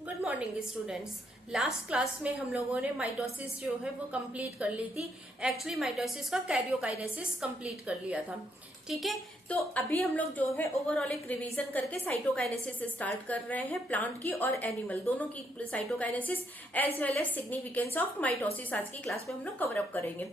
Good morning students. Last class में हम लोगों ने माइटोसिस जो है वो कंप्लीट कर ली थी। एक्चुअली माइटोसिस का कैरियोकाइनेसिस कंप्लीट कर लिया था। ठीक है, तो अभी हम लोग जो है ओवरऑल एक रिवीजन करके साइटोकाइनेसिस स्टार्ट कर रहे हैं, प्लांट की और एनिमल दोनों की cytokinesis as well as significance of mitosis आज की क्लास में हम लोग कवर अप करेंगे।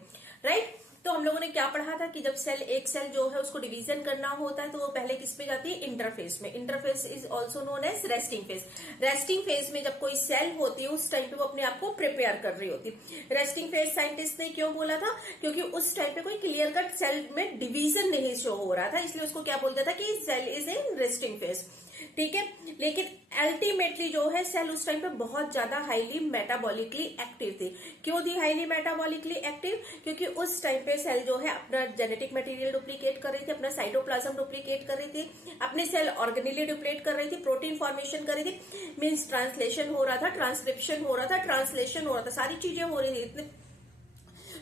राइट, तो हम लोगों ने क्या पढ़ा था कि जब एक सेल जो है उसको डिवीजन करना होता है तो वो पहले किस पे जाती है, इंटरफेस में। Interphase is also known as resting phase. Resting phase में जब कोई सेल होती है उस टाइम पे वो अपने आप को प्रिपेयर कर रही होती है। रेस्टिंग फेज साइंटिस्ट ने क्यों बोला था, क्योंकि उस टाइम पे कोई क्लियर कट सेल में डिवीजन नहीं शो हो रहा था, इसलिए उसको क्या बोलता था कि cell is in resting phase. ठीक है, लेकिन अल्टीमेटली जो है सेल उस टाइम पे बहुत ज्यादा हाईली मेटाबॉलिकली एक्टिव थी। क्यों थी हाईली मेटाबॉलिकली एक्टिव, क्योंकि उस टाइम पे सेल जो है अपना जेनेटिक मटेरियल डुप्लीकेट कर रही थी, अपना साइटोप्लाज्म डुप्लीकेट कर रही थी, अपने सेल ऑर्गेनेली डुप्लीकेट कर रही थी, प्रोटीन फॉर्मेशन कर रही थी, मीन्स ट्रांसलेशन हो रहा था, ट्रांसक्रिप्शन हो रहा था, ट्रांसलेशन हो रहा था, सारी चीजें हो रही थी, इतने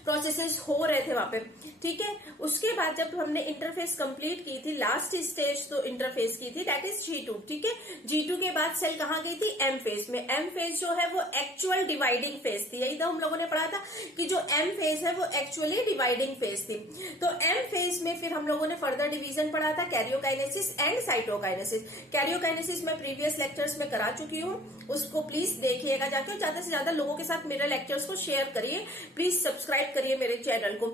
प्रोसेसेस हो रहे थे वहां पे। ठीक है, उसके बाद जब हमने इंटरफेस कंप्लीट की थी, लास्ट स्टेज तो इंटरफेस की थी, दैट इज G2। ठीक है, G2 के बाद सेल कहां गई थी, M फेज में। M फेज जो है वो एक्चुअल डिवाइडिंग फेज थी। यही तो हम लोगों ने पढ़ा था कि जो M फेज है वो एक्चुअली डिवाइडिंग फेज थी। तो M फेज में फिर हम लोगों ने फर्दर डिवीजन पढ़ा था, कैरियोकाइनेसिस एंड साइटोकाइनेसिस। कैरियोकाइनेसिस मैं प्रीवियस लेक्चर्स में करा चुकी हूँ, उसको प्लीज देखिएगा जाके। ज्यादा से ज्यादा लोगों के साथ मेरे लेक्चर्स को शेयर करिए, प्लीज सब्सक्राइब करिए मेरे चैनल को।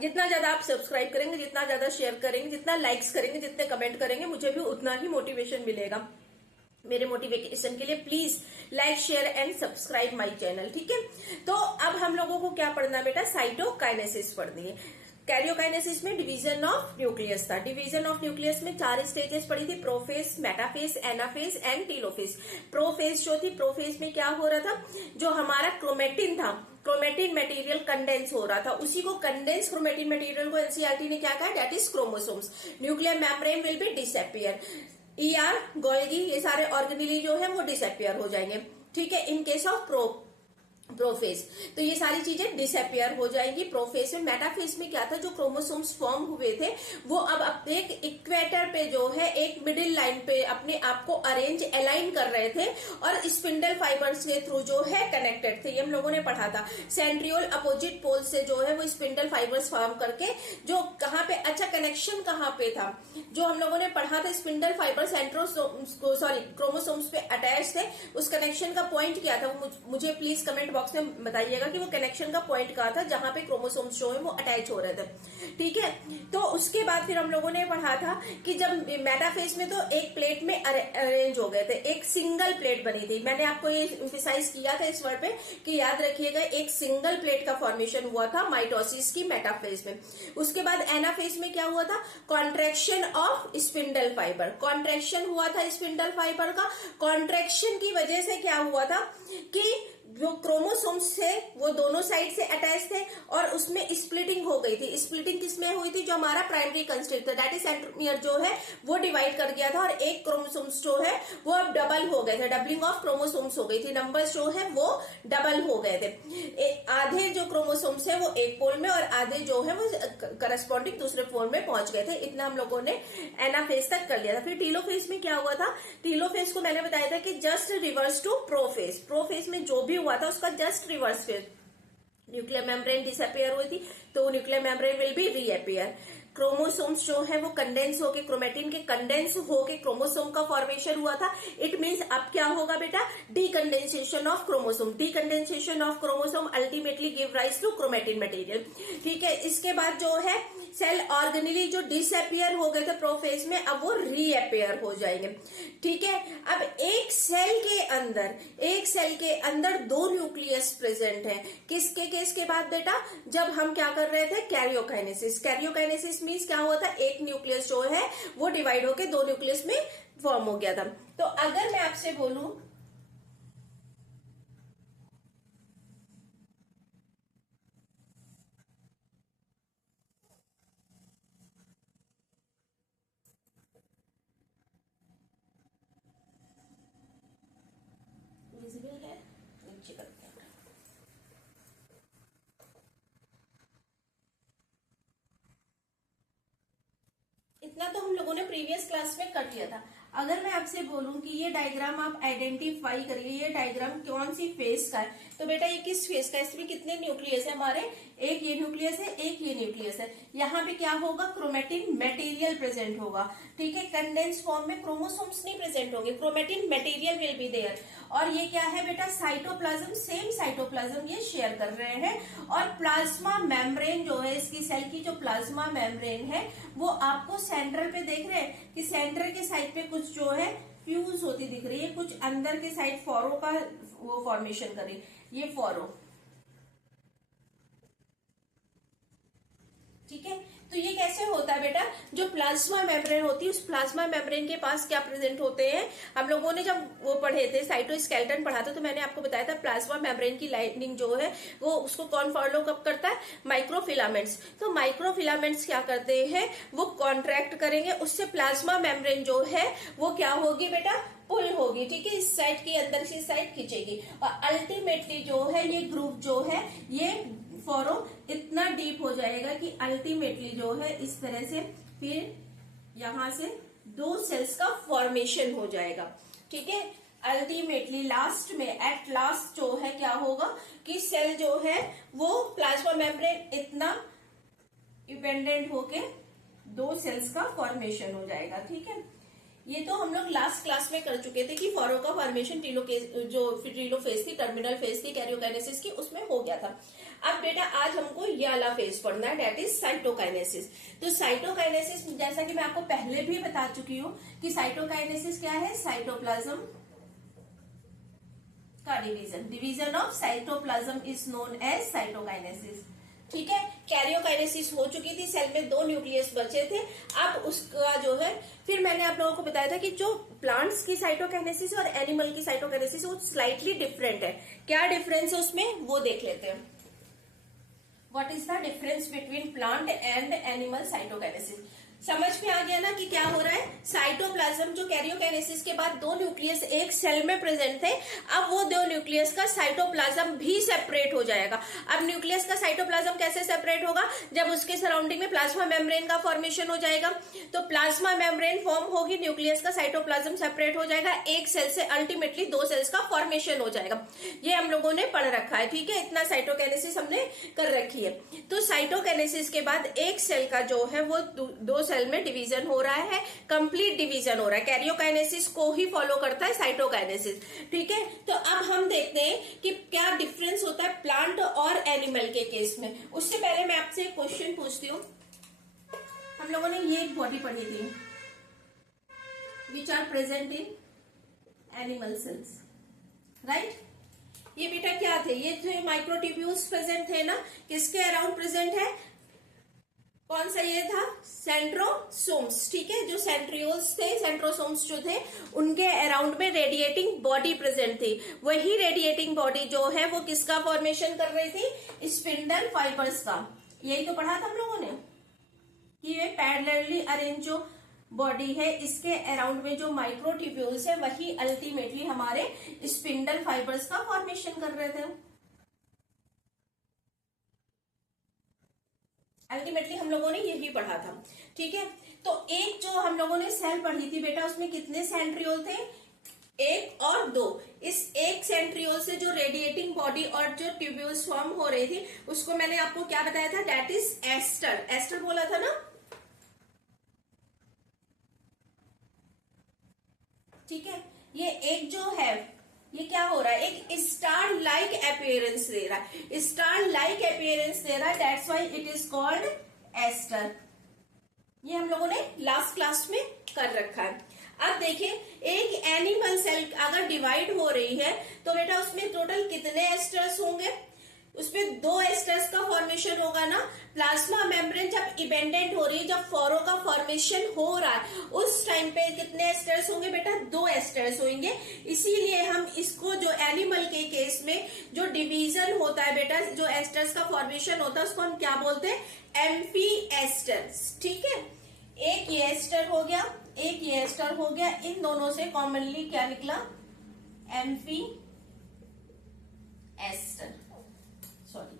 जितना ज्यादा आप सब्सक्राइब करेंगे, जितना ज्यादा शेयर करेंगे, जितना लाइक्स करेंगे, जितने कमेंट करेंगे, मुझे भी उतना ही मोटिवेशन मिलेगा। मेरे मोटिवेशन के लिए please like share and subscribe my channel. ठीक है, तो अब हम लोगों को क्या पढ़ना है बेटा, साइटोकाइनेसिस पढ़नी है। कैरियोकाइनेसिस में डिवीजन ऑफ न्यूक्लियस था। डिवीजन ऑफ न्यूक्लियस में 4 स्टेजेस पड़ी थी, prophase, metaphase, anaphase and telophase. Prophase जो थी, प्रोफेज में क्या हो रहा था, जो हमारा क्रोमेटिन था, क्रोमेटिन मटेरियल कंडेंस हो रहा था, उसी को कंडेंस क्रोमेटिन मटेरियल को एनसीईआरटी ने क्या कहा, that is chromosomes. Nuclear membrane will B disappear, ER, Golgi, ये सारे ऑर्गेनेली जो है वो डिसअपियर हो जाएंगे। ठीक है, इन केस ऑफ प्रोफेज तो ये सारी चीजें डिसअपियर हो जाएंगी। प्रोफेज में। मेटाफेज में क्या था, जो क्रोमोसोम्स फॉर्म हुए थे वो अब अपने एक इक्वेटर पे जो है एक मिडिल लाइन पे अपने आप को अरेंज अलाइन कर रहे थे और स्पिंडल फाइबर्स के थ्रू जो है कनेक्टेड थे। ये हम लोगों ने पढ़ा था। सेंट्रियोल अपोजिट पोल से जो है वो स्पिंडल फाइबर्स फॉर्म करके जो कहाँ पे, अच्छा कनेक्शन कहाँ पे था, जो हम लोगों ने पढ़ा था, स्पिंडल फाइबर क्रोमोसोम्स पे अटैच थे, उस कनेक्शन का पॉइंट क्या था, मुझे प्लीज कमेंट बॉक्स में बताइएगा कि वो कनेक्शन का पॉइंट कहा था जहां पे क्रोमोसोम्स जो है वो अटैच हो रहे थे। ठीक है, तो उसके बाद फिर हम लोगों ने पढ़ा था कि जब मेटाफेज में तो एक प्लेट में अरेंज हो गए थे, एक सिंगल प्लेट बनी थी। मैंने आपको ये एम्फसाइज किया था इस वर्ड पे कि याद रखिएगा, एक सिंगल प्लेट का फॉर्मेशन हुआ था माइटोसिस की मेटाफेज में। उसके बाद एनाफेज में क्या हुआ था, contraction of spindle fibre. Contraction हुआ था स्पिंडल फाइबर का। कॉन्ट्रैक्शन की वजह से क्या हुआ था कि जो क्रोमोसोम्स थे वो दोनों साइड से अटैच थे और उसमें स्प्लिटिंग हो गई थी। स्प्लिटिंग किसमें हुई थी, जो हमारा प्राइमरी कंस्ट्रक्ट था, दैट इज सेंट्रोमियर जो है वो डिवाइड कर गया था और एक क्रोमोसोम्स जो है वो अब डबल हो गए थे, डबलिंग ऑफ क्रोमोसोम्स हो गई थी, नंबर्स जो है वो डबल हो गए थे। आधे जो क्रोमोसोम्स है वो एक पोल में और आधे जो है वो करस्पॉन्डिंग दूसरे पोल में पहुंच गए थे। इतना हम लोगों ने एनाफेज तक कर लिया था। फिर टीलोफेज में क्या हुआ था, टीलोफेज को मैंने बताया था कि just reverse to prophase. Prophase में जो भी हुआ था उसका just reverse phase. Nuclear membrane disappear हुई थी तो nuclear membrane will be reappear. Chromosomes जो है वो कंडेंस होके, क्रोमेटिन के कंडेंस होके क्रोमोसोम का फॉर्मेशन हुआ था। इट मींस अब क्या होगा बेटा, decondensation of chromosome. Decondensation of chromosome ultimately give rise to chromatin material. ठीक है, इसके बाद जो है सेल ऑर्गेनेली जो डिसअपियर हो गए थे प्रोफेज में, अब वो रीअपियर हो जाएंगे। ठीक है, अब एक सेल के अंदर 2 न्यूक्लियस प्रेजेंट है। किसके केस के बाद बेटा, जब हम क्या कर रहे थे, कैरियोकाइनेसिस। कैरियोकाइनेसिस मीन्स क्या हुआ था, एक न्यूक्लियस जो है वो डिवाइड होके 2 न्यूक्लियस में फॉर्म हो गया था। तो अगर मैं आपसे बोलूं, विजिबल है, नीचे करते हैं। इतना तो हम लोगों ने प्रीवियस क्लास में कर लिया था। अगर मैं आपसे बोलूं कि ये डायग्राम आप आइडेंटिफाई करिए, ये डायग्राम कौन सी फेस का है, तो बेटा ये किस फेस का है, इसमें कितने न्यूक्लियस है हमारे, एक ये न्यूक्लियस है, एक ये न्यूक्लियस है। यहाँ पे क्या होगा, क्रोमेटिन मटेरियल प्रेजेंट होगा, ठीक है। कंडेंस फॉर्म में क्रोमोसोम्स नहीं प्रेजेंट होंगे, chromatin material will be there. और ये क्या है बेटा, साइटोप्लाज्म, सेम साइटोप्लाज्म ये शेयर कर रहे हैं। और प्लाज्मा मेम्ब्रेन जो है, इसकी सेल की जो प्लाज्मा मेम्ब्रेन है वो आपको सेंटर पे देख रहे हैं कि सेंटर के साइड पे कुछ जो है फ्यूज होती दिख रही है, कुछ अंदर के साइड फॉरो का वो फॉर्मेशन करे, ये फॉरो, ठीक है। तो ये कैसे होता है बेटा, जो प्लाज्मा मेम्ब्रेन होती है उस प्लाज्मा मेम्ब्रेन के पास क्या प्रेजेंट होते हैं, हम लोगों ने जब वो पढ़े थे साइटोस्केलेटन पढ़ा था तो मैंने आपको बताया था प्लाज्मा मेम्ब्रेन की लाइनिंग जो है वो उसको कौन फॉलो कब करता है, माइक्रोफिलामेंट्स। तो माइक्रोफिलामेंट्स क्या करते हैं, वो कॉन्ट्रैक्ट करेंगे, उससे प्लाज्मा मेम्ब्रेन जो है वो क्या होगी बेटा, पुल होगी, ठीक है, इस साइड की अंदर से साइड खींचेगी और अल्टीमेटली जो है ये ग्रुप जो है ये फॉरो इतना डीप हो जाएगा कि अल्टीमेटली जो है इस तरह से फिर यहां से दो सेल्स का फॉर्मेशन हो जाएगा, ठीक है। अल्टीमेटली लास्ट में एट लास्ट जो है क्या होगा कि सेल जो है वो प्लाज्मा मेम्ब्रेन इतना डिपेंडेंट होके दो सेल्स का फॉर्मेशन हो जाएगा, ठीक है। ये तो हम लोग लास्ट क्लास में कर चुके थे कि फॉरो का फॉर्मेशन जो टीलोफेज थी, टर्मिनल फेज थी कैरियोकाइनेसिस की, उसमें हो गया था। अब बेटा आज हमको ये वाला फेज पढ़ना है, डेट इज साइटोकाइनेसिस। तो साइटोकाइनेसिस जैसा कि मैं आपको पहले भी बता चुकी हूँ कि साइटोकाइनेसिस क्या है, साइटोप्लाज्म का division of cytoplasm is known as cytokinesis, ठीक है। कैरियोकाइनेसिस हो चुकी थी, सेल में दो न्यूक्लियस बचे थे, अब उसका जो है फिर मैंने आप लोगों को बताया था कि जो प्लांट्स की साइटोकाइनेसिस और एनिमल की साइटोकाइनेसिस वो स्लाइटली डिफरेंट है। क्या डिफरेंस है उसमें वो देख लेते हैं। What is the difference between plant and animal cytokinesis. समझ में आ गया ना कि क्या हो रहा है, साइटोप्लाज्म जो कैरियोकाइनेसिस के बाद दो न्यूक्लियस एक सेल में प्रेजेंट थे, अब वो दो न्यूक्लियस का साइटोप्लाज्म भी सेपरेट हो जाएगा। अब न्यूक्लियस का साइटोप्लाज्म कैसे सेपरेट होगा, जब उसके सराउंडिंग में प्लाज्मा मेम्ब्रेन का फॉर्मेशन हो जाएगा, तो प्लाज्मा मेम्ब्रेन फॉर्म होगी, न्यूक्लियस का साइटोप्लाज्म सेपरेट हो जाएगा, एक सेल से अल्टीमेटली दो सेल्स का फॉर्मेशन हो जाएगा। ये हम लोगों ने पढ़ रखा है, ठीक है, इतना साइटोकाइनेसिस हमने कर रखी है। तो साइटोकाइनेसिस के बाद एक सेल का जो है वो दो सेल में डिवीजन हो रहा है, कंप्लीट डिवीजन हो रहा है, कैरियोकाइनेसिस को ही फॉलो करता है साइटोकाइनेसिस, ठीक है। तो अब हम देखते हैं कि क्या डिफरेंस होता है प्लांट और एनिमल के केस में। उससे पहले मैं आपसे एक क्वेश्चन पूछती हूँ, हम लोगों ने ये एक बॉडी पढ़ी थी, which are present in animal cells, right. ये बेटा क्या थे, ये थे माइक्रोट्यूब्यूल्स प्रेजेंट थे ना, किसके अराउंड प्रेजेंट है, कौन सा ये था, सेंट्रोसोम्स, ठीक है। जो सेंट्रियोल्स थे, सेंट्रोसोम्स जो थे उनके अराउंड में रेडिएटिंग बॉडी प्रेजेंट थी। वही रेडिएटिंग बॉडी जो है वो किसका फॉर्मेशन कर रही थी, स्पिंडल फाइबर्स का। यही तो पढ़ा था हम लोगों ने कि ये पैरेलली अरेंज जो बॉडी है इसके अराउंड में जो माइक्रोट्यूब्यूल्स है वही अल्टीमेटली हमारे स्पिंडल फाइबर्स का फॉर्मेशन कर रहे थे। अल्टीमेटली हम लोगों ने यही पढ़ा था, ठीक है। तो एक जो हम लोगों ने सेल पढ़ी थी बेटा, उसमें कितने सेंट्रियोल थे, एक और दो। इस एक सेंट्रियोल से जो रेडिएटिंग बॉडी और जो ट्यूब्यूल्स फॉर्म हो रही थी उसको मैंने आपको क्या बताया था, दैट इज एस्टर, एस्टर बोला था ना, ठीक है। ये एक जो है ये क्या हो रहा है, एक स्टार लाइक अपीयरेंस दे रहा है, स्टार लाइक अपीयरेंस दे रहा है, that's why it is called aster. ये हम लोगों ने लास्ट क्लास में कर रखा है। अब देखिए, एक एनिमल सेल अगर डिवाइड हो रही है तो बेटा उसमें टोटल कितने एस्टर्स होंगे, उसमें दो एस्टर्स का फॉर्मेशन होगा ना। प्लाज्मा मेम्ब्रेन जब इबेंडेंट हो रही है, जब फॉरो का फॉर्मेशन हो रहा है, उस टाइम पे कितने एस्टर्स होंगे बेटा, दो एस्टर्स होंगे। इसीलिए हम इसको जो एनिमल के केस में जो डिवीजन होता है बेटा, जो एस्टर्स का फॉर्मेशन होता है उसको हम क्या बोलते हैं, एम्फी एस्टर्स, ठीक है। एक ये एस्टर हो गया, एक ये एस्टर हो गया, इन दोनों से कॉमनली क्या निकला, एम्फी एस्टर, सॉरी,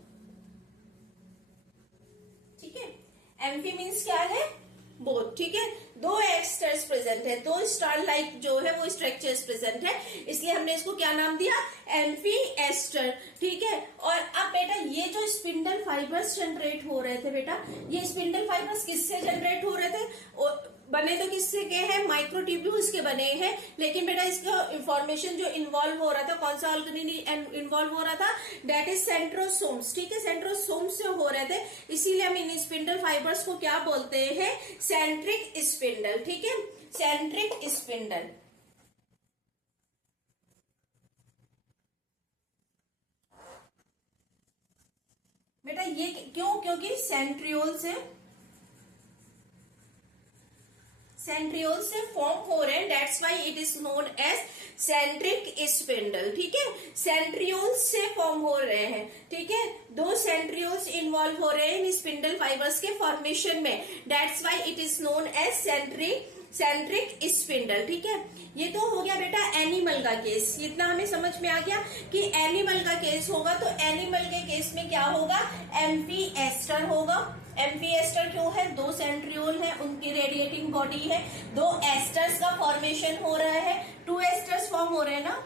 ठीक है। एम्फी मीन्स क्या है, बोथ, ठीक है। दो एस्टर्स प्रेजेंट है, दो स्टार लाइक जो है वो स्ट्रक्चर्स प्रेजेंट है, इसलिए हमने इसको क्या नाम दिया, एम्फी एस्टर। ठीक है, और अब बेटा ये जो स्पिंडल फाइबर्स जनरेट हो रहे थे बेटा, ये स्पिंडल फाइबर्स किससे जनरेट हो रहे थे, बने तो किससे के हैं, माइक्रोट्यूब्यूल्स के बने हैं, लेकिन बेटा इसका इंफॉर्मेशन जो इन्वॉल्व हो रहा था, कौन सा ऑर्गेनेल इन्वॉल्व हो रहा था, दैट इज सेंट्रोसोम्स। ठीक है, सेंट्रोसोम्स से हो रहे थे, इसीलिए हम इन स्पिंडल फाइबर्स को क्या बोलते हैं, सेंट्रिक स्पिंडल। ठीक है, सेंट्रिक स्पिंडल। बेटा ये क्यों, क्योंकि सेंट्रियोल से फॉर्म हो रहे हैं, that's why it is known as centric spindle. ठीक है, सेंट्रियोल से फॉर्म हो रहे हैं। ठीक है, दो सेंट्रियोल्स इन्वॉल्व हो रहे हैं इन स्पिंडल फाइबर्स के फॉर्मेशन में, that's why it is known as centric spindle. ठीक है, ये तो हो गया बेटा एनिमल का केस, इतना हमें समझ में आ गया कि एनिमल का केस होगा, तो एनिमल के केस में क्या होगा, एम्फी एस्टर होगा। एम्फी एस्टर क्यों है, दो सेंट्रियोल है, उनकी रेडिएटिंग बॉडी है, दो एस्टर्स का फॉर्मेशन हो रहा है, टू एस्टर्स फॉर्म हो रहे हैं ना,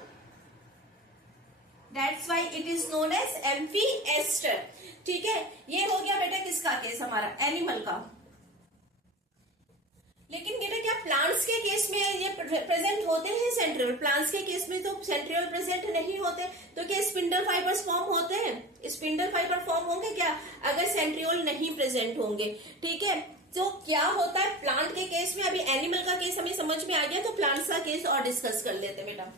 that's why it is known as amphiaster. ठीक है, ये हो गया बेटा किसका केस, हमारा एनिमल का। लेकिन बेटा क्या प्लांट्स के केस में ये प्रेजेंट होते हैं सेंट्रियोल, प्लांट्स के केस में तो सेंट्रियोल प्रेजेंट नहीं होते, तो क्या स्पिंडल फाइबर्स फॉर्म होते हैं, स्पिंडल फाइबर फॉर्म होंगे क्या अगर सेंट्रियोल नहीं प्रेजेंट होंगे। ठीक है, तो क्या होता है प्लांट के केस में, अभी एनिमल का केस हमें समझ में आ गया, तो प्लांट्स का केस और डिस्कस कर लेते हैं बेटा।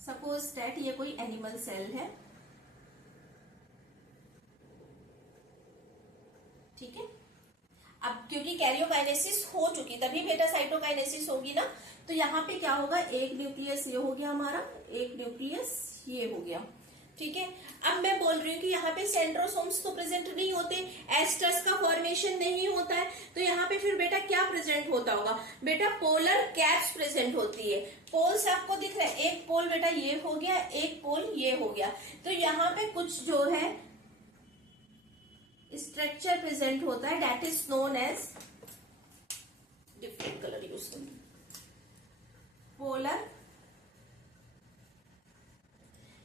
सपोज दैट ये कोई एनिमल सेल है। ठीक है, अब क्योंकि कैरियोकाइनेसिस हो चुकी तभी बेटा साइटोकाइनेसिस होगी ना, तो यहाँ पे क्या होगा, एक न्यूक्लियस ये हो गया हमारा, एक न्यूक्लियस ये हो गया। ठीक है, अब मैं बोल रही हूँ कि यहाँ पे सेंट्रोसोम्स तो प्रेजेंट नहीं होते, एस्टर्स का फॉर्मेशन नहीं होता है, तो यहाँ पे फिर बेटा क्या प्रेजेंट होता होगा, बेटा पोलर कैप्स प्रेजेंट होती है। पोल्स आपको दिख रहा है, एक पोल बेटा ये हो गया, एक पोल ये हो गया, तो यहाँ पे कुछ जो है स्ट्रक्चर प्रेजेंट होता है, that is known as, different colour use करेंगे, पोलर।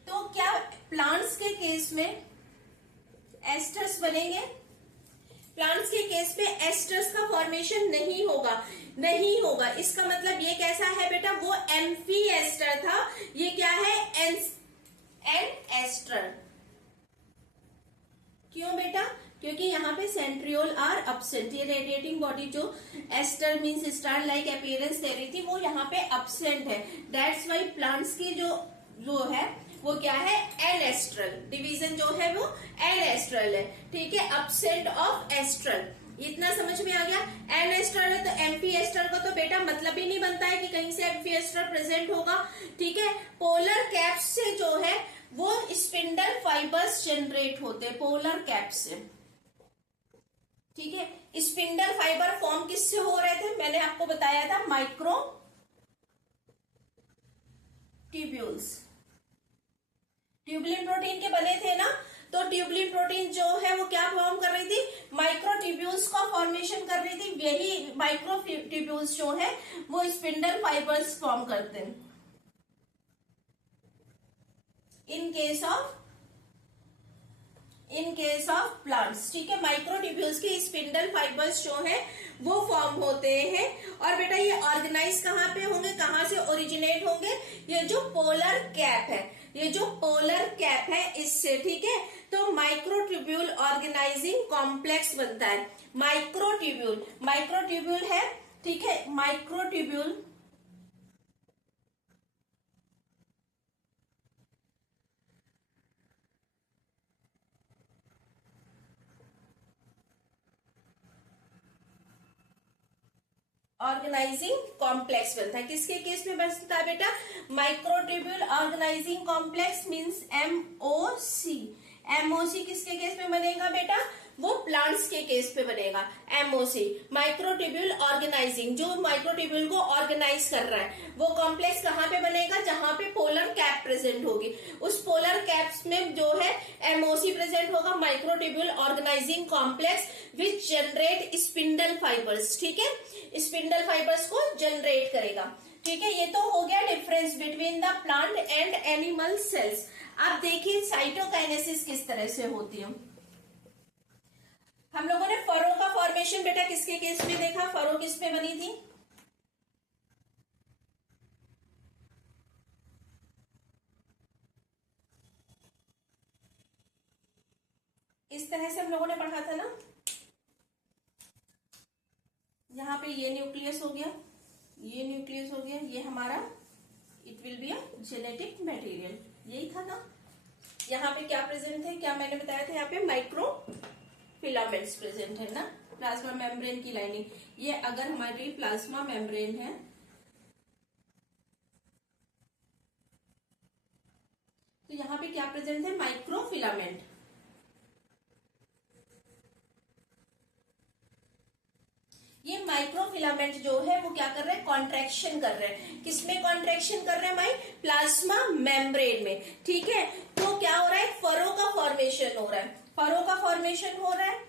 तो क्या प्लांट्स के केस में एस्टर्स बनेंगे, प्लांट्स के केस में एस्टर्स का फॉर्मेशन नहीं होगा, इसका मतलब ये कैसा है बेटा, वो एम्फी एस्टर था, ये क्या है, एन एस्टर। क्यों बेटा, क्योंकि यहाँ पे सेंट्रियोल आर अब्सेंट, ये रेडिएटिंग बॉडी जो aster means star like appearance दे रही थी वो यहाँ पे अब्सेंट है, दैट्स वाई प्लांट्स की जो है वो क्या है, एन एस्ट्रल, डिवीजन जो है वो एन एस्ट्रल है। ठीक है, अब्सेंट ऑफ एस्ट्रल, इतना समझ में आ गया। एन एस्ट्रल है तो एम्फी एस्टर का तो बेटा मतलब ही नहीं बनता है कि कहीं से एम्फी एस्टर प्रेजेंट होगा। ठीक है, पोलर कैप्स से जो है वो स्पिंडल फाइबर्स जनरेट होते हैं, पोलर कैप्स से। ठीक है, स्पिंडल फाइबर फॉर्म किससे हो रहे थे, मैंने आपको बताया था माइक्रो ट्यूब्यूल्स, ट्यूबुलिन प्रोटीन के बने थे ना, तो ट्यूबुलिन प्रोटीन जो है वो क्या फॉर्म कर रही थी, माइक्रो ट्यूब्यूल्स का फॉर्मेशन कर रही थी, यही माइक्रो ट्यूब्यूल्स जो है वो स्पिंडल फाइबर्स फॉर्म करते हैं इन केस ऑफ प्लांट्स। ठीक है, माइक्रोट्यूब्यूल्स के स्पिंडल फाइबर्स जो है वो फॉर्म होते हैं, और बेटा ये ऑर्गेनाइज कहाँ पे होंगे, कहाँ से ओरिजिनेट होंगे, ये जो पोलर कैप है, ये जो पोलर कैप है इससे। ठीक है, तो माइक्रोट्यूब्यूल ऑर्गेनाइजिंग कॉम्प्लेक्स बनता है, माइक्रोट्यूब्यूल है। ठीक है, माइक्रोट्यूब्यूल ऑर्गेनाइजिंग कॉम्प्लेक्स बनता है, किसके केस में बनता है बेटा, microtubule organising complex means MOC, MOC किसके केस में बनेगा बेटा, वो प्लांट्स के केस पे बनेगा। एमओसी माइक्रोट्यूब्यूल ऑर्गेनाइजिंग, जो माइक्रोट्यूब्यूल को ऑर्गेनाइज कर रहा है, वो कॉम्प्लेक्स कहाँ पे बनेगा, जहां पे पोलर कैप प्रेजेंट होगी, उस पोलर कैप्स में जो है एमओसी प्रेजेंट होगा, microtubule organising complex which generate spindle fibres. ठीक है, स्पिंडल फाइबर्स को जनरेट करेगा। ठीक है, ये तो हो गया difference between the plant and animal cells. अब देखिए साइटोकाइनेसिस किस तरह से होती है। हम लोगों ने फरो का फॉर्मेशन बेटा किसके केस में देखा, फरो किस पे बनी थी, इस तरह से हम लोगों ने पढ़ा था ना। यहाँ पे ये न्यूक्लियस हो गया, ये न्यूक्लियस हो गया, ये हमारा it will be a genetic material, यही था ना। यहाँ पे क्या प्रेजेंट है, क्या मैंने बताया था, यहाँ पे माइक्रो फिलामेंट्स प्रेजेंट है ना, प्लाज्मा मेम्ब्रेन की लाइनिंग। ये अगर हमारी प्लाज्मा मेम्ब्रेन है तो यहाँ पे क्या प्रेजेंट है, माइक्रो फिलामेंट। ये माइक्रोफिलामेंट जो है वो क्या कर रहे हैं, कॉन्ट्रैक्शन कर रहे हैं। किसमें कॉन्ट्रैक्शन कर रहे हैं भाई, प्लाज्मा मेम्ब्रेन में। ठीक है, तो क्या हो रहा है, फरो का फॉर्मेशन हो रहा है, फरो का फॉर्मेशन हो रहा है।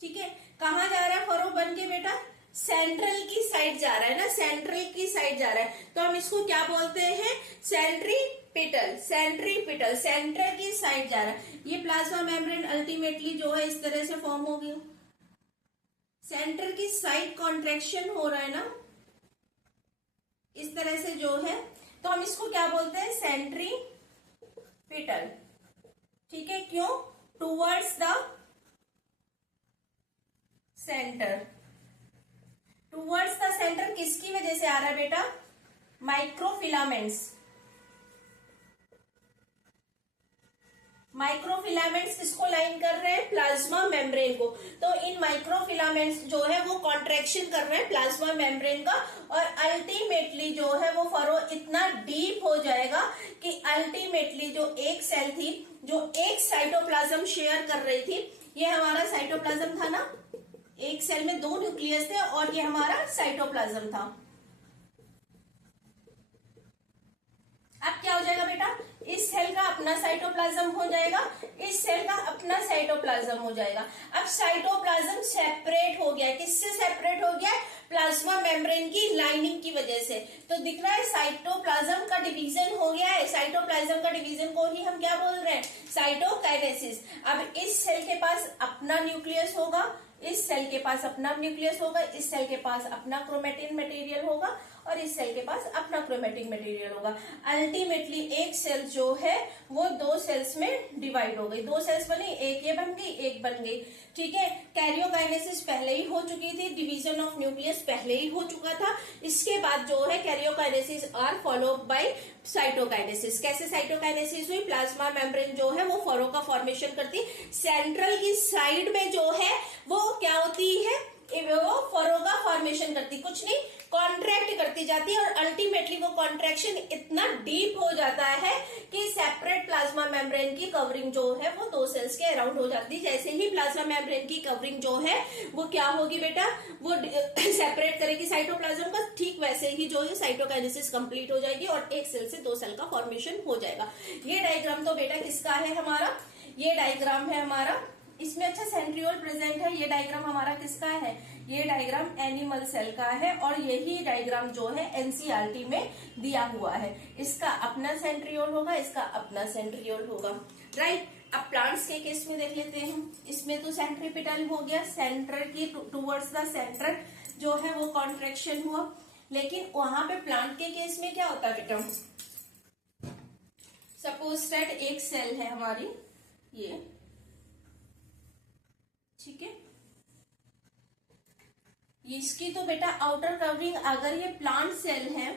ठीक है, कहाँ जा रहा है फरो बन के बेटा, सेंट्रल की साइड जा रहा है ना, सेंट्रल की साइड जा रहा है, तो हम इसको क्या बोलते हैं, सेंट्रीपिटल। सेंट्रीपिटल सेंटर की साइड जा रहा है। ये प्लाज्मा मेम्ब्रेन अल्टीमेटली जो है इस तरह से फॉर्म हो गया, सेंटर की साइड कॉन्ट्रैक्शन हो रहा है ना, इस तरह से जो है, तो हम इसको क्या बोलते हैं, सेंट्रीपिटल। ठीक है, क्यों, towards the centre. Towards the centre किसकी वजह से आ रहा है बेटा, माइक्रोफिलामेंट्स। माइक्रोफिलामेंट्स किसको लाइन कर रहे हैं, प्लाज्मा मेम्ब्रेन को। तो इन माइक्रोफिलामेंट्स जो है वो कॉन्ट्रैक्शन कर रहे हैं प्लाज्मा मेम्ब्रेन का, और अल्टीमेटली जो है वो फरो इतना डीप हो जाएगा कि अल्टीमेटली जो एक सेल थी, जो एक साइटोप्लाज्म शेयर कर रही थी, ये हमारा साइटोप्लाज्म था ना, एक सेल में दो न्यूक्लियस थे और ये हमारा साइटोप्लाज्म था। अब क्या हो जाएगा बेटा, इस सेल का अपना साइटोप्लाज्म हो जाएगा, इस सेल का अपना साइटोप्लाज्म हो जाएगा। अब साइटोप्लाज्म सेपरेट हो गया, किससे सेपरेट हो गया, प्लाज्मा मेम्ब्रेन की लाइनिंग की वजह से। तो दिख रहा है साइटोप्लाज्म का डिवीजन हो गया है, साइटोप्लाज्म का डिवीजन को ही हम क्या बोल रहे हैं, साइटोकाइनेसिस। अब इस सेल के पास अपना न्यूक्लियस होगा, इस सेल के पास अपना न्यूक्लियस होगा, इस सेल के पास अपना क्रोमेटिन मटेरियल होगा, और इस सेल के पास अपना क्रोमेटिन मटेरियल होगा। अल्टीमेटली एक सेल जो है वो दो सेल्स में डिवाइड हो गई, दो सेल्स बनी, एक ये बन गई, एक बन गई। ठीक है, कैरियोकाइनेसिस पहले ही हो चुकी थी, डिवीजन ऑफ न्यूक्लियस पहले ही हो चुका था। इसके बाद जो है karyokinesis are followed by cytokinesis. कैसे साइटोकाइनेसिस हुई, प्लाज्मा मेम्ब्रेन जो है वो फरो का फॉर्मेशन करती, सेंट्रल की साइड में जो है वो क्या होती है, वो फरो का फॉर्मेशन करती, कुछ नहीं कॉन्ट्रैक्ट करती जाती है, और अल्टीमेटली वो कॉन्ट्रैक्शन इतना डीप हो जाता है कि सेपरेट प्लाज्मा मेम्ब्रेन की कवरिंग जो है वो दो सेल्स के अराउंड हो जाती है। जैसे ही प्लाज्मा मेम्ब्रेन की कवरिंग जो है वो क्या होगी बेटा, वो सेपरेट करेगी साइटोप्लाज्म का, ठीक वैसे ही जो है साइटोकाइनेसिस कंप्लीट हो जाएगी और एक सेल से दो सेल का फॉर्मेशन हो जाएगा। ये डायग्राम तो बेटा किसका है हमारा, ये डायग्राम है हमारा, इसमें अच्छा सेंट्रियोल प्रेजेंट है। ये डायग्राम हमारा किसका है, ये डायग्राम एनिमल सेल का है, और यही डायग्राम जो है एनसीईआरटी में दिया हुआ है। इसका अपना सेंट्रियोल होगा, इसका अपना सेंट्रियोल होगा, राइट। अब प्लांट्स के केस में देख लेते हैं, इसमें तो सेंट्रीपिटल हो गया, सेंटर की टुवर्ड्स द सेंटर जो है वो कॉन्ट्रैक्शन हुआ। लेकिन वहां पे प्लांट के केस में क्या होता है बेटा, सपोज दैट एक सेल है हमारी ये, ठीक है, इसकी तो बेटा आउटर कवरिंग, अगर ये प्लांट सेल है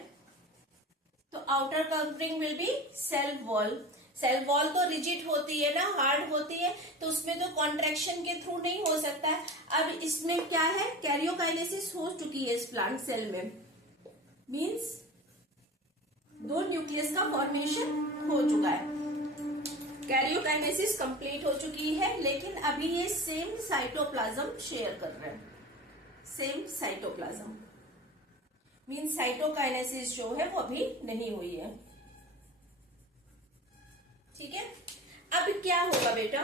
तो outer covering will be cell wall. Cell wall तो रिजिड होती है ना, हार्ड होती है, तो उसमें तो कॉन्ट्रैक्शन के थ्रू नहीं हो सकता है। अब इसमें क्या है, कैरियोकाइनेसिस हो चुकी है इस प्लांट सेल में, मींस दो न्यूक्लियस का फॉर्मेशन हो चुका है। कैरियोकाइनेसिस कंप्लीट हो चुकी है, लेकिन अभी ये सेम साइटोप्लाज्म शेयर कर रहे हैं, सेम साइटोप्लाज्म, मीन साइटोकाइनेसिस जो है वो अभी नहीं हुई है। ठीक है, अब क्या होगा बेटा,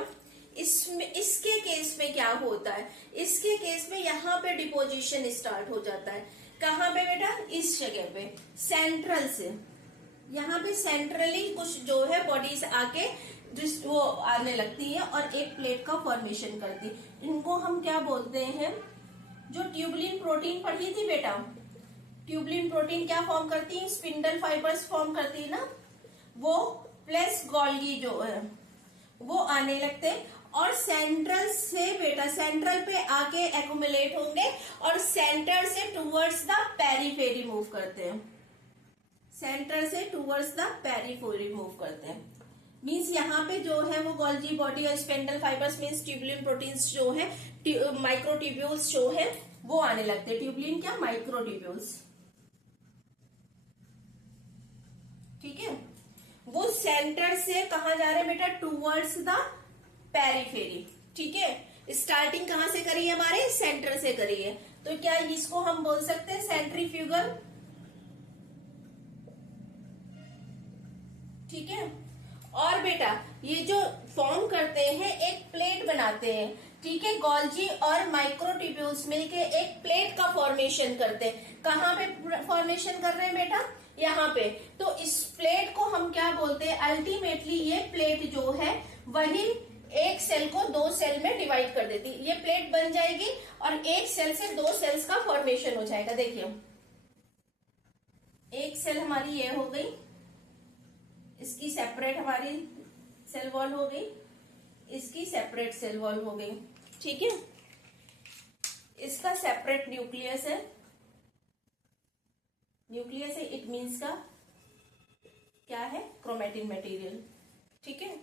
इसमें इसके केस में क्या होता है, इसके केस में यहाँ पे डिपोजिशन स्टार्ट हो जाता है। कहाँ पे बेटा, इस जगह पे सेंट्रल से, यहाँ पे सेंट्रली कुछ जो है बॉडीज आके वो आने लगती है और एक प्लेट का फॉर्मेशन करती है। इनको हम क्या बोलते हैं, जो ट्यूबुलिन प्रोटीन पढ़ी थी बेटा, ट्यूबुलिन प्रोटीन क्या फॉर्म करती है, स्पिंडल फाइबर्स फॉर्म करती है ना, वो प्लस गोल्गी जो है वो आने लगते हैं और सेंट्रल से बेटा, सेंट्रल पे आके एक्यूमुलेट होंगे और सेंटर से टुवर्ड्स द पेरीफेरी मूव करते हैं, सेंटर से टुवर्ड्स द पेरीफेरी मूव करते हैं। मीन्स यहाँ पे जो है वो गोल्गी बॉडी और spindle fibres means tubulin proteins जो है, माइक्रोट्यूब्यूल्स जो है वो आने लगते हैं। ट्यूबुलिन क्या, माइक्रोट्यूब्यूल्स। ठीक है, वो सेंटर से कहा जा रहे हैं बेटा, टुवर्ड्स द पेरीफेरी। ठीक है, स्टार्टिंग कहां से करी है, हमारे सेंटर से करी है, तो क्या इसको हम बोल सकते हैं सेंट्रीफ्यूगल। ठीक है, और बेटा ये जो फॉर्म करते हैं एक प्लेट बनाते हैं। ठीक है, गोल्जी और माइक्रोट्यूब्यूल्स मिलके एक प्लेट का फॉर्मेशन करते हैं। कहाँ पे फॉर्मेशन कर रहे हैं बेटा, यहाँ पे। तो इस प्लेट को हम क्या बोलते हैं, अल्टीमेटली ये प्लेट जो है वही एक सेल को दो सेल में डिवाइड कर देती है। ये प्लेट बन जाएगी और एक सेल से दो सेल्स का फॉर्मेशन हो जाएगा। देखिए, एक सेल हमारी ये हो गई, इसकी सेपरेट हमारी सेल वॉल हो गई, इसकी सेपरेट सेल वॉल हो गई। ठीक है, इसका सेपरेट न्यूक्लियस है, न्यूक्लियस है, इट मीन्स का क्या है, क्रोमेटिन मटेरियल। ठीक है,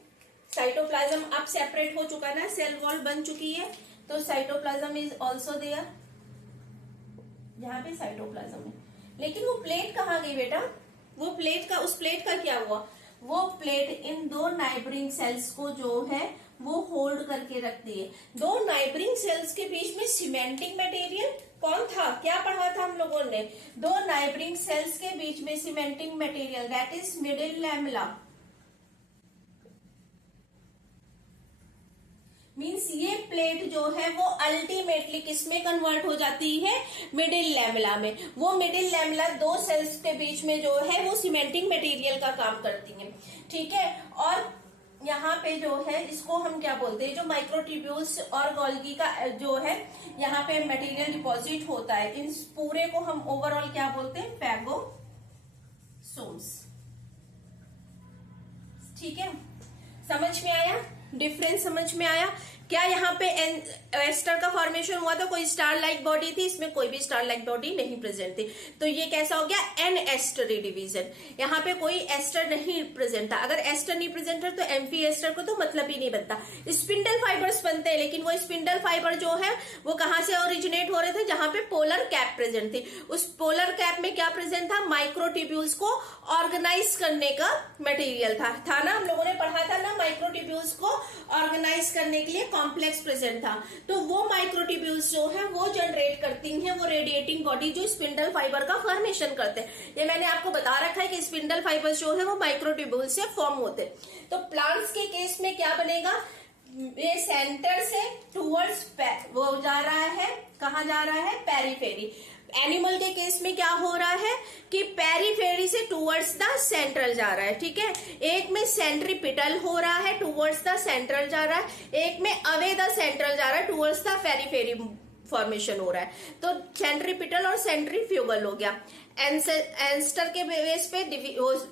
साइटोप्लाज्म अब सेपरेट हो चुका ना, सेल वॉल बन चुकी है, तो साइटोप्लाज्म इज ऑल्सो देयर, यहाँ पे साइटोप्लाज्म है। लेकिन वो प्लेट कहाँ गई बेटा, वो प्लेट का, उस प्लेट का क्या हुआ, वो प्लेट इन दो नाइबरिंग सेल्स को जो है वो होल्ड करके रखती है। दो नाइबरिंग सेल्स के बीच में सीमेंटिंग मटेरियल कौन था, क्या पढ़ा था हम लोगों ने, दो नाइबरिंग सेल्स के बीच में cementing material, that is middle lamella. Means ये प्लेट जो है वो अल्टीमेटली किसमें कन्वर्ट हो जाती है, मिडिल लैमेला में। वो मिडिल लैमेला दो सेल्स के बीच में जो है वो सीमेंटिंग मटेरियल का काम करती है। ठीक है, और यहाँ पे जो है इसको हम क्या बोलते हैं, जो माइक्रोट्यूब्यूल्स और गोल्गी का जो है यहाँ पे मटेरियल डिपॉजिट होता है, इन पूरे को हम ओवरऑल क्या बोलते हैं, फैगोसोम्स। ठीक है, समझ में आया, डिफरेंस समझ में आया क्या। यहाँ पे एस्टर का फॉर्मेशन हुआ था, कोई स्टार लाइक बॉडी थी, इसमें कोई भी स्टार लाइक बॉडी नहीं प्रेजेंट थी, तो ये कैसा हो गया, एन एस्टरी डिवीजन। यहाँ पे कोई एस्टर नहीं प्रेजेंट था। अगर एस्टर नहीं प्रेजेंट है तो एम्फी एस्टर को तो मतलब ही नहीं बनता। स्पिंडल फाइबर्स बनते हैं, लेकिन वो स्पिंडल फाइबर जो है वो कहाँ से ओरिजिनेट हो रहे थे, जहां पे पोलर कैप प्रेजेंट थी। उस पोलर कैप में क्या प्रेजेंट था, माइक्रोट्यूब्यूल्स को ऑर्गेनाइज करने का मटेरियल था ना, हम लोगों ने पढ़ा था ना, माइक्रोट्यूब्यूल्स को ऑर्गेनाइज करने के लिए कॉम्प्लेक्स प्रेजेंट था। तो वो माइक्रोट्यूब्यूल्स जो है वो जनरेट करती हैं वो रेडिएटिंग बॉडी जो स्पिंडल फाइबर का फॉर्मेशन करते हैं। ये मैंने आपको बता रखा है कि स्पिंडल फाइबर जो है वो माइक्रोट्यूब्यूल से फॉर्म होते हैं। तो प्लांट्स के केस में क्या बनेगा, ये सेंटर से टूवर्ड्स वो जा रहा है, कहा जा रहा है, पेरीफेरी। एनिमल के केस में क्या हो रहा है कि पेरीफेरी से टूवर्ड्स द सेंट्रल जा रहा है। ठीक है, एक में सेंट्रीपिटल हो रहा है, टूवर्ड्स द सेंट्रल जा रहा है, एक में अवे द सेंट्रल जा रहा है, टूवर्ड्स द पेरीफेरी फॉर्मेशन हो रहा है। तो सेंट्रीपिटल और सेंट्रीफ्यूगल हो गया, एंस्टर के बेस पे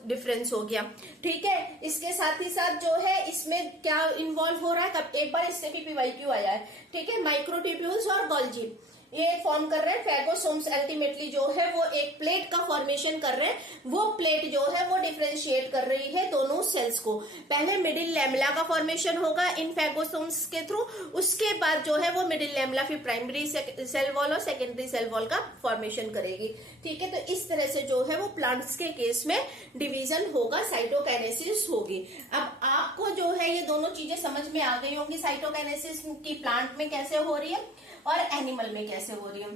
डिफरेंस हो गया। ठीक है, इसके साथ ही साथ जो है इसमें क्या इन्वॉल्व हो रहा है, एक बार इससे भी PYQ आया है। ठीक है, माइक्रोट्यूब्यूल्स और गोल्गी, ये फॉर्म कर रहे हैं फेगोसोम्स, अल्टीमेटली जो है वो एक प्लेट का फॉर्मेशन कर रहे हैं। वो प्लेट जो है वो डिफरेंशिएट कर रही है दोनों सेल्स को। पहले मिडिल लैमेला का फॉर्मेशन होगा इन फेगोसोम्स के थ्रू, उसके बाद जो है वो मिडिल लैमेला फिर प्राइमरी सेल वॉल और सेकेंडरी सेल वॉल का फॉर्मेशन करेगी। ठीक है, तो इस तरह से जो है वो प्लांट्स के केस में डिवीजन होगा, साइटोकाइनेसिस होगी। अब आपको जो है ये दोनों चीजें समझ में आ गई होंगी, साइटोकाइनेसिस की प्लांट में कैसे हो रही है और एनिमल में कैसे हो रही है।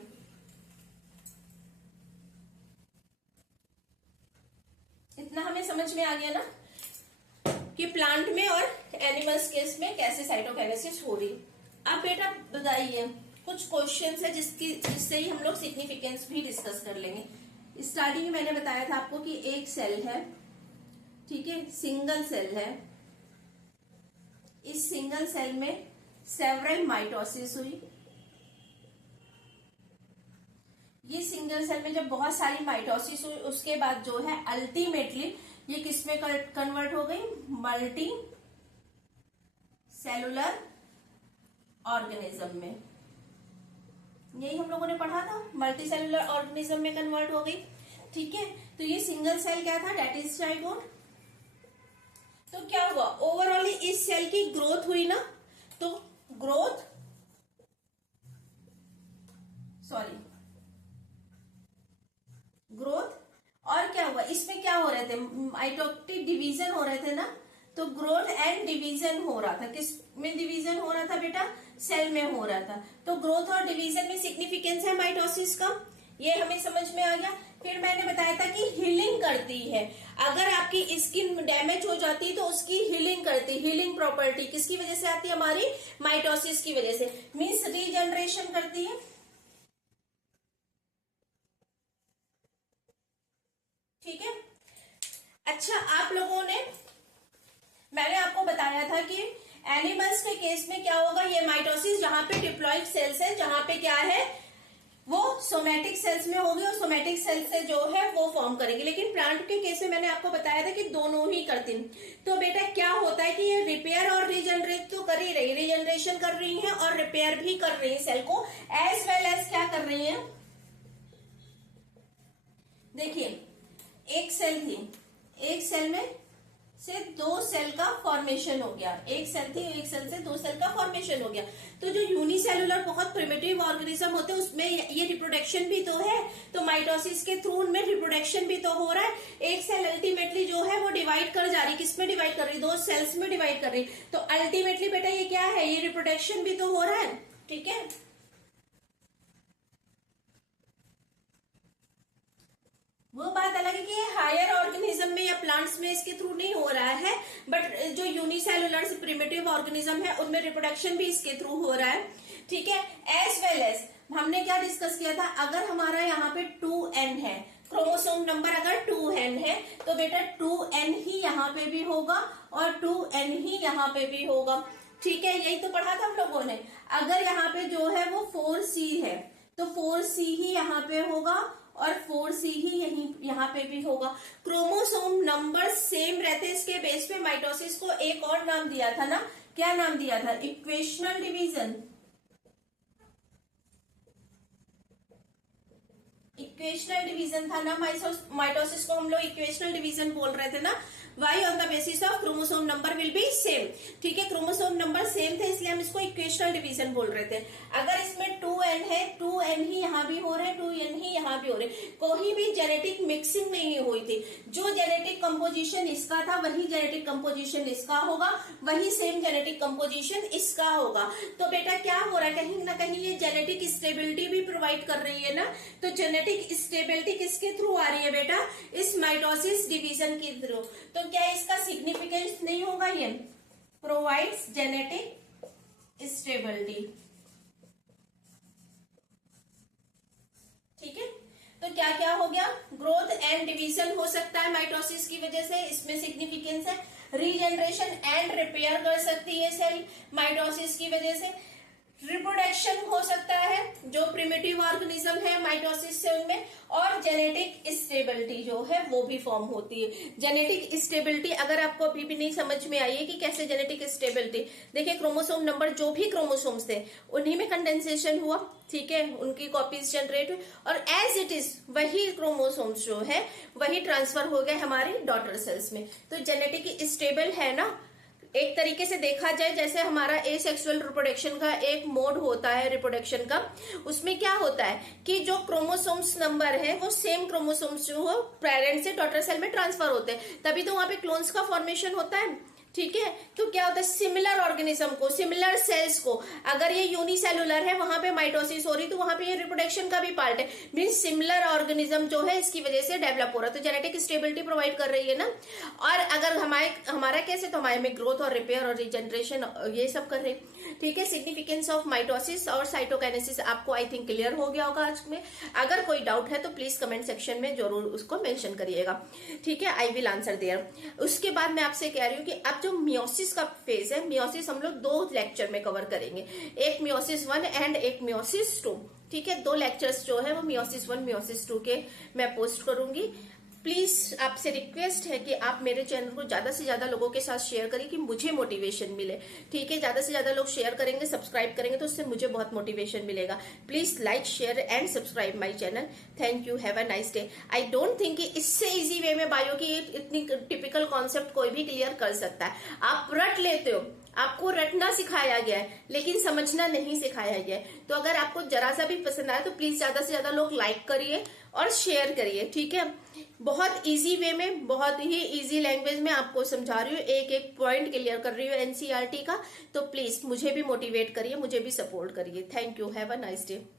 इतना हमें समझ में आ गया ना कि प्लांट में और एनिमल्स केस में कैसे साइटोकाइनेसिस हो रही। अब बेटा बताइए, कुछ क्वेश्चंस है जिससे ही हम लोग सिग्निफिकेंस भी डिस्कस कर लेंगे। स्टार्टिंग में मैंने बताया था आपको कि एक सेल है, ठीक है, सिंगल सेल है। इस सिंगल सेल में सेवरल माइटोसिस हुई। ये सिंगल सेल में जब बहुत सारी माइटोसिस हुई उसके बाद जो है अल्टीमेटली ये किसमें कन्वर्ट हो गई, मल्टी सेलुलर ऑर्गेनिज्म में। यही हम लोगों ने पढ़ा था, मल्टी सेलुलर ऑर्गेनिज्म में कन्वर्ट हो गई। ठीक है, तो ये सिंगल सेल क्या था, डेट इज जाइगोट। तो क्या हुआ, ओवरऑल इस सेल की ग्रोथ हुई ना, तो ग्रोथ और क्या हुआ, इसमें क्या हो रहे थे, माइटोटिक डिवीजन हो रहे थे ना, तो ग्रोथ एंड डिवीजन हो रहा था। किस में डिवीजन हो रहा था बेटा, सेल में हो रहा था। तो ग्रोथ और डिवीजन में सिग्निफिकेंस है माइटोसिस का, ये हमें समझ में आ गया। फिर मैंने बताया था कि हीलिंग करती है, अगर आपकी स्किन डैमेज हो जाती तो उसकी हीलिंग करती। हीलिंग प्रॉपर्टी किसकी वजह से आती है, हमारी माइटोसिस की वजह से, मीन्स रीजनरेशन करती है। ठीक है, अच्छा आप लोगों ने, मैंने आपको बताया था कि एनिमल्स के केस में क्या होगा, ये माइटोसिस जहां पे डिप्लॉइड सेल्स है, जहां पे क्या है वो सोमैटिक सेल्स में होगी और सोमैटिक सेल्स से जो है वो फॉर्म करेंगे। लेकिन प्लांट के केस में मैंने आपको बताया था कि दोनों ही करती हैं। तो बेटा क्या होता है कि ये रिपेयर और रीजनरेट तो कर ही रही, रीजनरेशन कर रही है और रिपेयर भी कर रही है सेल को, एज वेल एज क्या कर रही है। देखिए एक सेल थी, एक सेल में से दो सेल का फॉर्मेशन हो गया, एक सेल थी, एक सेल से दो सेल का फॉर्मेशन हो गया। तो जो यूनिसेलुलर बहुत प्रिमिटिव ऑर्गेनिज्म होते हैं उसमें ये रिप्रोडक्शन भी तो है, तो माइटोसिस के थ्रू उनमें रिप्रोडक्शन भी तो हो रहा है। एक सेल अल्टीमेटली जो है वो डिवाइड कर जा रही, किसमें डिवाइड कर रही, दो सेल्स में डिवाइड कर रही। तो अल्टीमेटली बेटा ये क्या है, ये रिप्रोडक्शन भी तो हो रहा है। ठीक है, वो बात अलग है कि हायर ऑर्गेनिज्म में या प्लांट्स में इसके थ्रू नहीं हो रहा है, बट जो यूनिसेलुलर से प्रिमिटिव ऑर्गेनिज्म है उनमें रिप्रोडक्शन भी इसके थ्रू हो रहा है। ठीक है, एज वेल एज हमने क्या डिस्कस किया था, अगर हमारा यहाँ पे 2n है, क्रोमोसोम नंबर अगर 2n है तो बेटा 2n ही यहाँ पे भी होगा और 2n ही यहाँ पे भी होगा। ठीक है, यही तो पढ़ा था हम लोगों ने। अगर यहाँ पे जो है वो 4c है तो 4c ही यहाँ पे होगा और 4c ही यहाँ पे भी होगा। क्रोमोसोम नंबर सेम रहते, इसके बेस पे माइटोसिस को एक और नाम दिया था ना, क्या नाम दिया था, इक्वेशनल डिवीजन। इक्वेशनल डिवीजन था ना, माइटोसिस को हम लोग इक्वेशनल डिवीजन बोल रहे थे ना। Why on the basis of chromosome number will be same. ठीक है, क्रोमोसोम नंबर सेम थे इसलिए हम इसको इक्वेशनल डिवीजन बोल रहे थे। अगर इसमें 2n है, 2n ही यहाँ भी हो रहे, 2n ही यहाँ भी हो रहे, कोई भी जेनेटिक मिक्सिंग नहीं हुई थी। जो जेनेटिक कंपोजिशन इसका था वही जेनेटिक कंपोजिशन इसका होगा, वही सेम जेनेटिक कंपोजिशन इसका होगा। तो बेटा क्या हो रहा है, कहीं ना कहीं ये जेनेटिक स्टेबिलिटी भी प्रोवाइड कर रही है ना। तो जेनेटिक स्टेबिलिटी किसके थ्रू आ रही है बेटा, इस माइटोसिस डिवीजन के थ्रू। तो क्या इसका सिग्निफिकेंस नहीं होगा, ये प्रोवाइड्स जेनेटिक स्टेबिलिटी। ठीक है, तो क्या क्या हो गया, ग्रोथ एंड डिवीजन हो सकता है माइटोसिस की वजह से, इसमें सिग्निफिकेंस है। रीजनरेशन एंड रिपेयर कर सकती है सेल माइटोसिस की वजह से। रिप्रोडक्शन हो सकता है जो प्रिमिटिव ऑर्गेनिज्म है माइटोसिस से उनमें, और जेनेटिक स्टेबिलिटी जो है वो भी फॉर्म होती है। जेनेटिक स्टेबिलिटी अगर आपको अभी भी नहीं समझ में आई है कि कैसे जेनेटिक स्टेबिलिटी, देखिए क्रोमोसोम नंबर जो भी क्रोमोसोम्स थे उन्हीं में कंडेंसेशन हुआ, ठीक है, उनकी कॉपीज जनरेट हुई और एज इट इज वही क्रोमोसोम्स जो है वही ट्रांसफर हो गए हमारे डॉटर सेल्स में। तो जेनेटिक स्टेबल है ना, एक तरीके से देखा जाए जैसे हमारा एसेक्सुअल रिप्रोडक्शन का एक मोड होता है रिप्रोडक्शन का, उसमें क्या होता है कि जो क्रोमोसोम्स नंबर है वो सेम क्रोमोसोम्स जो हो पेरेंट से डॉटर सेल में ट्रांसफर होते हैं, तभी तो वहां पे क्लोन्स का फॉर्मेशन होता है, ठीक है। तो क्या होता है, सिमिलर ऑर्गेनिज्म को, सिमिलर सेल्स को, अगर ये यूनिसेलुलर है वहां पे माइटोसिस हो रही तो वहां पे ये रिप्रोडक्शन का भी पार्ट है, मीन सिमिलर ऑर्गेनिज्म जो है इसकी वजह से डेवलप हो रहा है, तो जेनेटिक स्टेबिलिटी प्रोवाइड कर रही है ना। और अगर हमारा कैसे, तो हमारे में ग्रोथ और रिपेयर और रिजनरेशन ये सब कर रहे हैं, ठीक है। सिग्निफिकेंस ऑफ माइटोसिस और साइटोकाइनेसिस आपको आई थिंक क्लियर हो गया होगा आज में। अगर कोई डाउट है तो प्लीज कमेंट सेक्शन में जरूर उसको मेंशन करिएगा, ठीक है, आई विल आंसर देयर। उसके बाद मैं आपसे कह रही हूँ कि अब जो मियोसिस का फेज है, मियोसिस हम लोग 2 लेक्चर में कवर करेंगे, एक मियोसिस 1 एंड एक मियोसिस 2, ठीक है। 2 लेक्चर्स जो है वो मियोसिस 1 मियोसिस 2 के मैं पोस्ट करूंगी। प्लीज आपसे रिक्वेस्ट है कि आप मेरे चैनल को ज्यादा से ज्यादा लोगों के साथ शेयर करें कि मुझे मोटिवेशन मिले, ठीक है। ज्यादा से ज्यादा लोग शेयर करेंगे, सब्सक्राइब करेंगे तो उससे मुझे बहुत मोटिवेशन मिलेगा। Please like share and subscribe my channel. Thank you, have a nice day. I don't think कि इससे इजी वे में बायो की इतनी टिपिकल कॉन्सेप्ट कोई भी क्लियर कर सकता है। आप रट लेते हो, आपको रटना सिखाया गया है लेकिन समझना नहीं सिखाया गया है। तो अगर आपको जरा सा भी पसंद आया तो प्लीज ज्यादा से ज्यादा लोग लाइक करिए और शेयर करिए, ठीक है। बहुत इजी वे में, बहुत ही इजी लैंग्वेज में आपको समझा रही हूँ, एक एक पॉइंट क्लियर कर रही हूँ एनसीईआरटी का। तो प्लीज मुझे भी मोटिवेट करिए, मुझे भी सपोर्ट करिए। Thank you, have a nice day.